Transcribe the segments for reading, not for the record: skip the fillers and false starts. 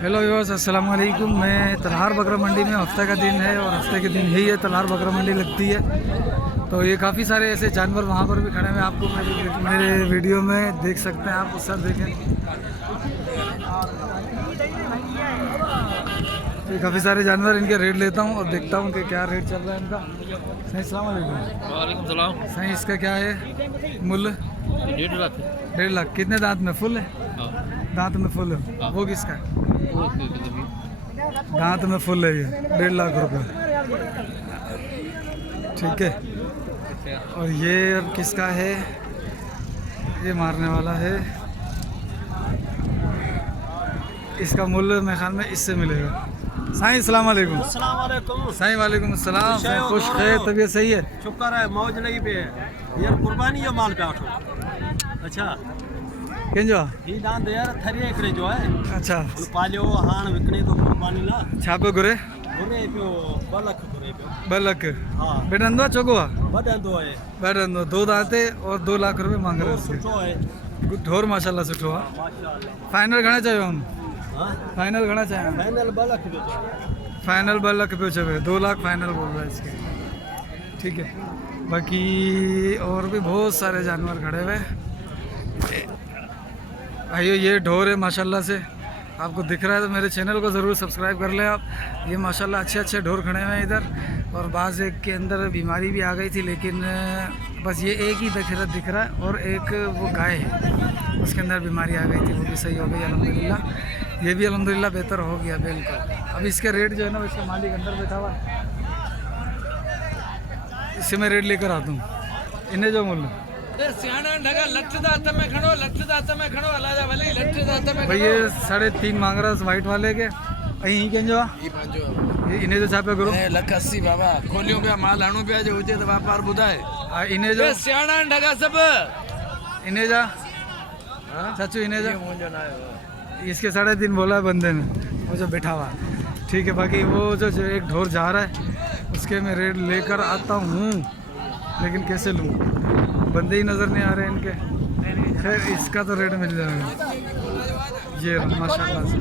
Hello viewers, अस्सलाम वालेकुम। मैं तलहार बकरा मंडी में हफ्ते का दिन है और हफ्ते के दिन ही ये तलहार बकरा मंडी लगती है। तो ये काफ़ी सारे ऐसे जानवर वहाँ पर भी खड़े हैं, आपको मेरे वीडियो में देख सकते हैं। आप उस सर देखें, तो काफ़ी सारे जानवर, इनके रेट लेता हूँ और देखता हूँ कि क्या रेट चल रहा है इनका। सही, अस्सलाम वालेकुम। वालेकुम सलाम। सही, इसका क्या है मूल्य? 1.5 लाख। 1.5 लाख। कितने दांत में? फुल है? हाँ। दांत में फुल है। वो किसका है? वो कितने भी? दांत में फुल है, ये 1.5 लाख रुपए। ठीक है। और ये अब किसका है? ये मारने वाला है। इसका मूल्य मेरे ख्याल में इससे मिलेगा। साईं अस्सलाम वालेकुम। अस्सलाम वालेकुम। साईं वालेकुम अस्सलाम। खुश है, तबीयत सही है? शुक्र है, मौज लगी पे है यार, कुर्बानी जो माल पे आठो। अच्छा कंजो ही दान दे यार, थरी एकरे जो है। अच्छा, पालियो हाण विकने तो कुर्बानी ना छापे गुरे गुरे पियो 2 लाख गुरे पियो। 2 लाख। हां बेटंदो चोगवा बदंदो है। बेटंदो 2 दांते और 2 लाख रुपए मांग रहे और हैं सुठो है इसके। ढोर माशाल्लाह सुठो है। माशाल्लाह। फाइनल घणा चाहिए हम? हां फाइनल घणा चाहिए? फाइनल 2 लाख जो फाइनल 2 लाख पे चवे, 2 लाख फाइनल बोल रहा है इसके। ठीक है। बाकी और भी बहुत सारे जानवर खड़े हुए भाइयों। ये ढोर है माशाल्लाह से, आपको दिख रहा है तो मेरे चैनल को ज़रूर सब्सक्राइब कर लें आप। ये माशाल्लाह अच्छे अच्छे ढोर खड़े हुए हैं इधर। और बाज़ एक के अंदर बीमारी भी आ गई थी, लेकिन बस ये एक ही दिख रहा है और एक वो गाय है, उसके अंदर बीमारी आ गई थी, वो भी सही हो गई अल्हम्दुलिल्लाह। ये भी अल्हम्दुलिल्लाह बेहतर हो गया बिल्कुल। अब इसके रेट जो है ना, इसका मालिक अंदर बैठा हुआ है, इससे मैं रेट लेकर आता हूँ। इन्हें जो मूल्य भाई ये 3.5 मांग रहा है वाइट वाले के। अहीं के जो इन्हें जो छापे करो 1,80 बाबा खोलियो पे माल हणो पे जो हुजे तो व्यापार बुधाए। इन्हें जो सियाणा ढगा सब इन्हें जा चाचू, इन्हें जा इसके 3.5 बोला है बंदे ने, वो जो बैठा हुआ। ठीक है। बाकी वो जो एक ढोर जा रहा है उसके मैं रेट लेकर आता हूँ, लेकिन कैसे लूँ, बंदे ही नज़र नहीं आ रहे इनके। खैर इसका तो रेट मिल जाएगा। ये माशाल्लाह से।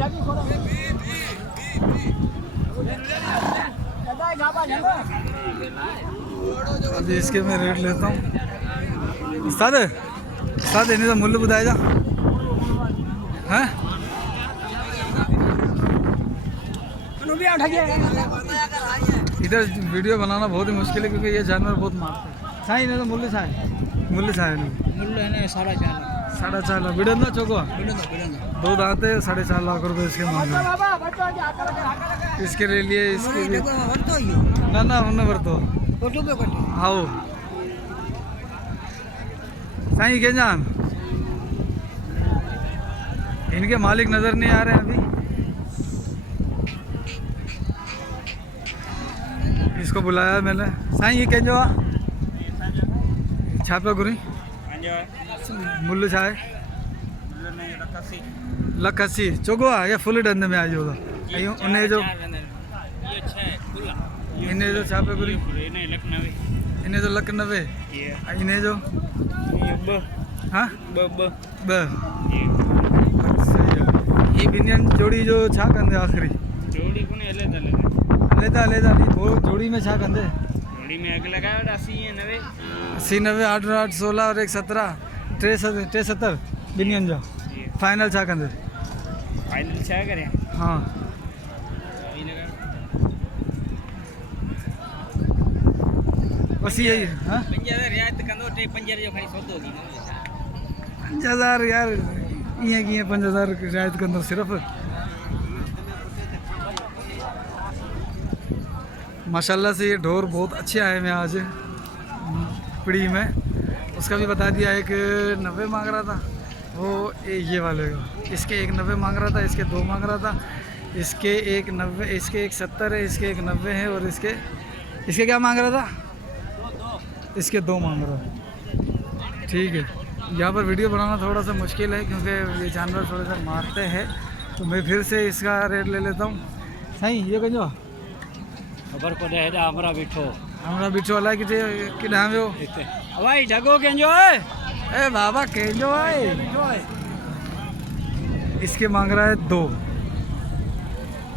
अभी इसके मैं रेट लेता हूँ। उस्ताद इन्हें तो मूल्य बताया जा हैं? इधर वीडियो बनाना बहुत ही मुश्किल है, क्योंकि ये जानवर बहुत मारते हैं। साई इन्हें तो मूल्य छा है मूल्य है 4.5 4.5 लाख। बिडन ना चौको 2 दांत है, 4.5 लाख रुपए इसके मांग रहे हैं। इसके लिए इसके लिए ना ना उन्हें बरतो आओ साईं के जान। इनके मालिक नजर नहीं आ रहे हैं अभी। इसको बुलाया मैंने। साईं ये कह जो छापा गुरी मूल्य छा है? 1,80 चोगवा या फुल डंदे में आज होगा। उन्हें जो इन्हें जो छापे गुरी इन्हें जो 1,90 इन्हें जो हाँ ये बिनियन जोड़ी जो छा कंदे आखिरी जोड़ी कोने लेता नहीं, वो जोड़ी में छा कंदे जोड़ी में अग लगायो 80 90 8 8 16 और 1 17 63 बिनियन जो फाइनल छा कंदे फाइनल छा करे। हाँ बस यही है। हाँ 5000 रियायत कंदो 5000 जो खणी सौदो की 5000 यार, ये की 5000 रियायत के अंदर सिर्फ। माशाल्लाह से ये ढोर बहुत अच्छे आए हैं आज पीढ़ी में। उसका भी बता दिया, एक 90 मांग रहा था वो ये वाले का। इसके 1,90 मांग रहा था, इसके 2 मांग रहा था, इसके 1,90, इसके 1,70 है, इसके 1,90 है, और इसके क्या मांग रहा था? इसके 2 मांग रहा है। ठीक है। यहाँ पर वीडियो बनाना थोड़ा सा मुश्किल है, क्योंकि ये जानवर थोड़ा सा मारते हैं, तो मैं फिर से इसका रेट ले लेता हूँ। सही ये कहो खबर को दे हमरा बिठो अलाए कि हो भाई ढगो केंजो है। ए बाबा केंजो है। इसके मांग रहा है 2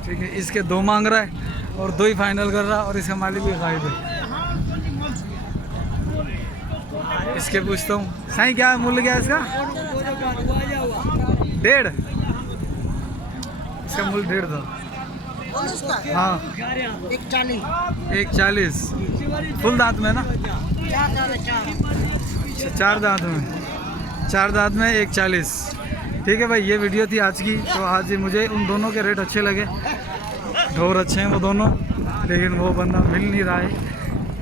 ठीक है, इसके 2 मांग रहा है और 2 ही फाइनल कर रहा, और इसका मालिक भी गायब है। इसके पूछता हूँ साईं क्या मूल्य क्या है इसका? 1.5। इसका मूल्य 1.5 था। हाँ 1.40। फुल दांत में ना? 4 दांत में, 4 दांत में 1.40। ठीक है भाई, ये वीडियो थी आज की। तो आज मुझे उन दोनों के रेट अच्छे लगे, ढोर अच्छे हैं वो दोनों, लेकिन वो बंदा मिल नहीं रहा है।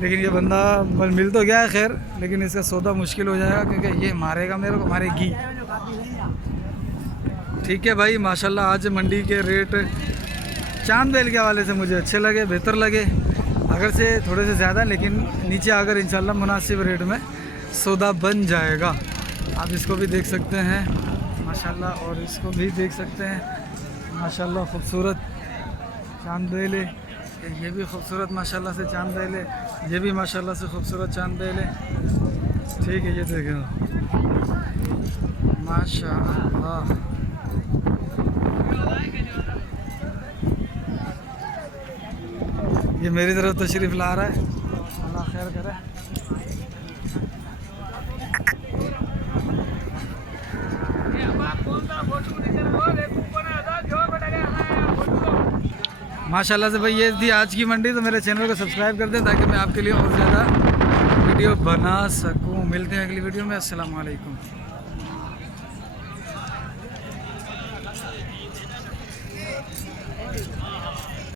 लेकिन ये बंदा मिल तो गया है खैर, लेकिन इसका सौदा मुश्किल हो जाएगा क्योंकि ये मारेगा मेरे को, मारेगी। ठीक है भाई, माशाल्लाह आज मंडी के रेट चांद बेल के हवाले से मुझे अच्छे लगे, बेहतर लगे, अगर से थोड़े से ज़्यादा, लेकिन नीचे आकर इंशाल्लाह मुनासिब रेट में सौदा बन जाएगा। आप इसको भी देख सकते हैं माशाल्लाह, और इसको भी देख सकते हैं माशाल्लाह, खूबसूरत चांद बेले। ये भी खूबसूरत माशाल्लाह से चांद बेले, ये भी माशाल्लाह से खूबसूरत चांद बेले। ठीक है, ये देखें माशाल्लाह। ये मेरी तरफ तशरीफ़ ला रहा है, अल्लाह खैर करे। माशाल्लाह से भाई, ये थी आज की मंडी। तो मेरे चैनल को सब्सक्राइब कर दें ताकि मैं आपके लिए और ज़्यादा वीडियो बना सकूं। मिलते हैं अगली वीडियो में। अस्सलाम वालेकुम।